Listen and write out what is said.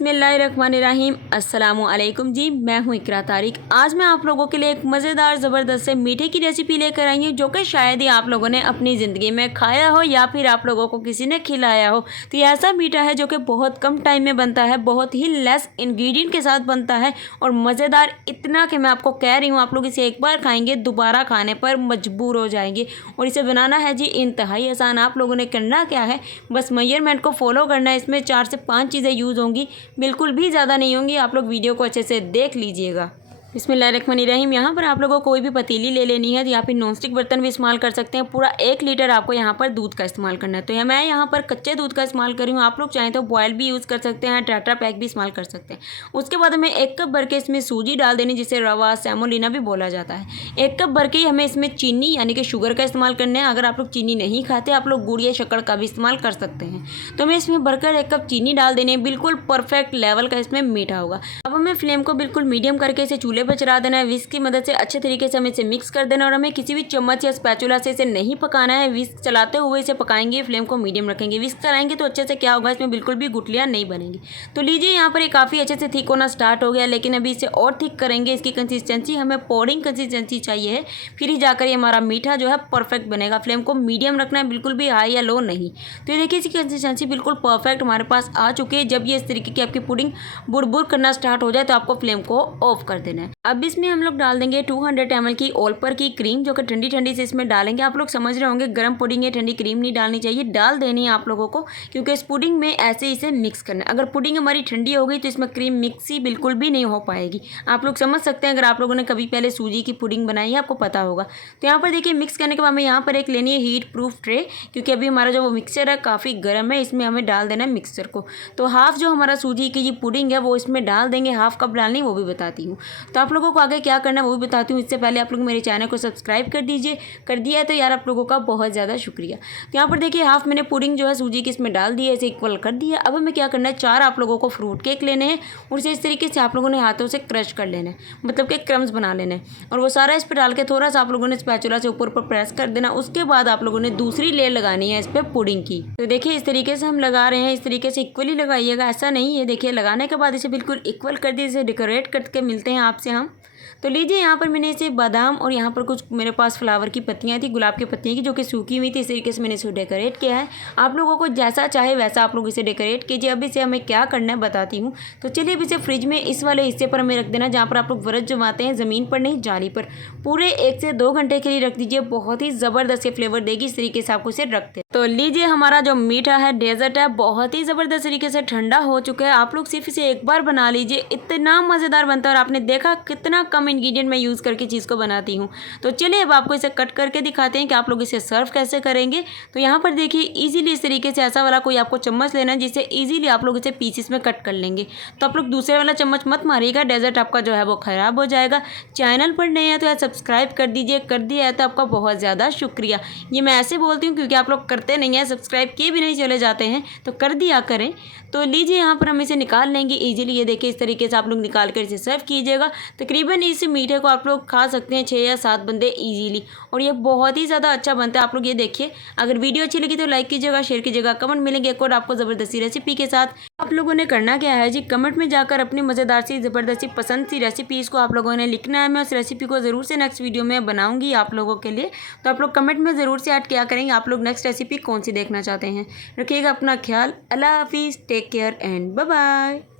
बिस्मिल्लाहिर्रहमानिर्रहीम। अस्सलामुअलैकुम जी, मैं हूँ इकरा तारिक। आज मैं आप लोगों के लिए एक मज़ेदार ज़बरदस्त से मीठे की रेसिपी लेकर आई हूँ, जो कि शायद ही आप लोगों ने अपनी ज़िंदगी में खाया हो या फिर आप लोगों को किसी ने खिलाया हो। तो ये ऐसा मीठा है जो कि बहुत कम टाइम में बनता है, बहुत ही लेस इंग्रेडिएंट के साथ बनता है और मज़ेदार इतना कि मैं आपको कह रही हूँ, आप लोग इसे एक बार खाएँगे दोबारा खाने पर मजबूर हो जाएंगे। और इसे बनाना है जी इंतहाई आसान। आप लोगों ने करना क्या है, बस मेजरमेंट को फॉलो करना है। इसमें 4 से 5 चीज़ें यूज़ होंगी, बिल्कुल भी ज़्यादा नहीं होंगी। आप लोग वीडियो को अच्छे से देख लीजिएगा। बिस्मिल्लाहिर्रहमानिर्रहीम। यहाँ पर आप लोगों को कोई भी पतीली ले लेनी है, या फिर नॉनस्टिक बर्तन भी इस्तेमाल कर सकते हैं। पूरा 1 लीटर आपको यहाँ पर दूध का इस्तेमाल करना है। तो मैं यहाँ पर कच्चे दूध का इस्तेमाल कर रही हूँ। आप लोग चाहें तो बॉयल भी यूज़ कर सकते हैं, टेट्रा पैक भी इस्तेमाल कर सकते हैं। उसके बाद हमें 1 कप भर के इसमें सूजी डाल देनी, जिसे रवा सेमोलिना भी बोला जाता है। 1 कप भर के ही हमें इसमें चीनी यानी कि शुगर का इस्तेमाल करना है। अगर आप लोग चीनी नहीं खाते, आप लोग गुड़ या शक्कर का भी इस्तेमाल कर सकते हैं। तो हमें इसमें भरकर 1 कप चीनी डाल देनी है। बिल्कुल परफेक्ट लेवल का इसमें मीठा होगा। अब हमें फ्लेम को बिल्कुल मीडियम करके इसे चूल्हे पर चढ़ा देना है। विस्क की मदद से अच्छे तरीके से हमें इसे मिक्स कर देना और हमें किसी भी चम्मच या स्पैचुला से इसे नहीं पकाना है। विस्क चलाते हुए इसे पकाएंगे, फ्लेम को मीडियम रखेंगे। विस्क चलाएंगे तो अच्छे से क्या होगा, इसमें बिल्कुल भी गुठलियाँ नहीं बनेंगी। तो लीजिए, यहाँ पर ये काफ़ी अच्छे से थिक होना स्टार्ट हो गया, लेकिन अभी इसे और थिक करेंगे। इसकी कंसिस्टेंसी हमें पोडिंग कंसिस्टेंसी चाहिए है, फिर ही जाकर ये हमारा मीठा जो है परफेक्ट बनेगा। फ्लेम को मीडियम रखना है, बिल्कुल भी हाई या लो नहीं। तो ये देखिए, इसकी कंसिस्टेंसी बिल्कुल परफेक्ट हमारे पास आ चुकी है। जब ये इस तरीके की आपकी पुडिंग बुड़बुड़ करना स्टार्ट हो जाए तो आपको फ्लेम को ऑफ कर देना है। अब इसमें हम लोग डाल देंगे 200 ml की ऑल पर की क्रीम, जो कि ठंडी ठंडी से इसमें डालेंगे। आप लोग समझ रहे होंगे, गर्म पुडिंग है, ठंडी क्रीम नहीं डालनी चाहिए, डाल देनी है आप लोगों को, क्योंकि इस पुडिंग में ऐसे इसे मिक्स करना है। अगर पुडिंग हमारी ठंडी हो गई तो इसमें क्रीम मिक्स ही बिल्कुल भी नहीं हो पाएगी। आप लोग समझ सकते हैं, अगर आप लोगों ने कभी पहले सूजी की पुडिंग बनाई है, आपको पता होगा। तो यहाँ पर देखिए, मिक्स करने के बाद हमें यहाँ पर एक लेनी है हीट प्रूफ ट्रे, क्योंकि अभी हमारा जो वो मिक्सचर है काफ़ी गर्म है। इसमें हमें डाल देना है मिक्सचर को। तो हाफ जो हमारा सूजी की ये पुडिंग है वो इसमें डाल देंगे। हाफ कप डालनी वो भी बताती हूँ। तो आप लोगों को आगे क्या करना है वो भी बताती हूँ। इससे पहले आप लोग मेरे चैनल को सब्सक्राइब कर दीजिए। कर दिया है तो यार आप लोगों का बहुत ज़्यादा शुक्रिया। तो यहाँ पर देखिए, हाफ मैंने पुडिंग जो है सूजी की इसमें डाल दी है, इसे इक्वल कर दिया। अब हमें क्या करना है, 4 आप लोगों को फ्रूट केक लेने हैं और इसे इस तरीके से आप लोगों ने हाथों से क्रश कर लेना है, मतलब कि क्रम्स बना लेने हैं। और वो सारा इस पर डाल के थोड़ा सा आप लोगों ने स्पैचुला से ऊपर ऊपर प्रेस कर देना। उसके बाद आप लोगों ने दूसरी लेयर लगानी है इस पर पुडिंग की। तो देखिए, इस तरीके से हम लगा रहे हैं। इस तरीके से इक्वली लगाइएगा, ऐसा नहीं है। देखिए, लगाने के बाद इसे बिल्कुल इक्वल कर दिए। इसे डेकोरेट करके मिलते हैं आपसे हम। तो लीजिए, यहाँ पर मैंने इसे बादाम और यहाँ पर कुछ मेरे पास फ्लावर की पत्तियाँ थी, गुलाब की पत्तियाँ की, जो कि सूखी हुई थी। इस तरीके से मैंने इसे डेकोरेट किया है। आप लोगों को जैसा चाहे वैसा आप लोग इसे डेकोरेट कीजिए। अब इसे हमें क्या करना है बताती हूँ। तो चलिए, अब इसे फ्रिज में इस वाले हिस्से पर हमें रख देना, जहाँ पर आप लोग व्रत जमाते हैं, ज़मीन पर नहीं, जाली पर। पूरे 1 से 2 घंटे के लिए रख दीजिए। बहुत ही ज़बरदस्त फ्लेवर देगी। इस तरीके से आपको इसे रखते। तो लीजिए, हमारा जो मीठा है, डेजर्ट है, बहुत ही ज़बरदस्त तरीके से ठंडा हो चुका है। आप लोग सिर्फ इसे एक बार बना लीजिए, इतना मज़ेदार बनता है। और आपने देखा कितना कम इंग्रेडिएंट मैं यूज़ करके चीज़ को बनाती हूँ। तो चलिए, अब आपको इसे कट करके दिखाते हैं कि आप लोग इसे सर्व कैसे करेंगे। तो यहाँ पर देखिए, इजीली इस तरीके से ऐसा वाला कोई आपको चम्मच लेना है, जिससे इजीली आप लोग इसे पीसेस में कट कर लेंगे। तो आप लोग दूसरे वाला चम्मच मत मारिएगा, डेजर्ट आपका जो है वो ख़राब हो जाएगा। चैनल पर नए हैं तो यार सब्सक्राइब कर दीजिए। कर दिया है तो आपका बहुत ज़्यादा शुक्रिया। ये मैं ऐसे बोलती हूँ क्योंकि आप लोग करते नहीं हैं, सब्सक्राइब किए भी नहीं चले जाते हैं, तो कर दिया करें। तो लीजिए, यहाँ पर हम इसे निकाल लेंगे ईजिली। ये देखिए, इस तरीके से आप लोग निकाल कर इसे सर्व कीजिएगा। तकरीबन इस मीठे को आप लोग खा सकते हैं 6 या 7 बंदे ईजिली, और ये बहुत ही ज़्यादा अच्छा बनता है। आप लोग ये देखिए, अगर वीडियो अच्छी लगी तो लाइक कीजिएगा, शेयर कीजिएगा, कमेंट मिलेंगे एक और आपको ज़बरदस्ती रेसिपी के साथ। आप लोगों ने करना क्या है जी, कमेंट में जाकर अपनी मज़ेदार सी ज़बरदस्ती पसंद सी रेसिपीज़ को आप लोगों ने लिखना है। मैं उस रेसिपी को ज़रूर से नेक्स्ट वीडियो में बनाऊँगी आप लोगों के लिए। तो आप लोग कमेंट में ज़रूर से ऐड किया करेंगे आप लोग नेक्स्ट रेसिपी कौन सी देखना चाहते हैं। रखिएगा अपना ख्याल। अल्लाह हाफिज़, take care and bye bye.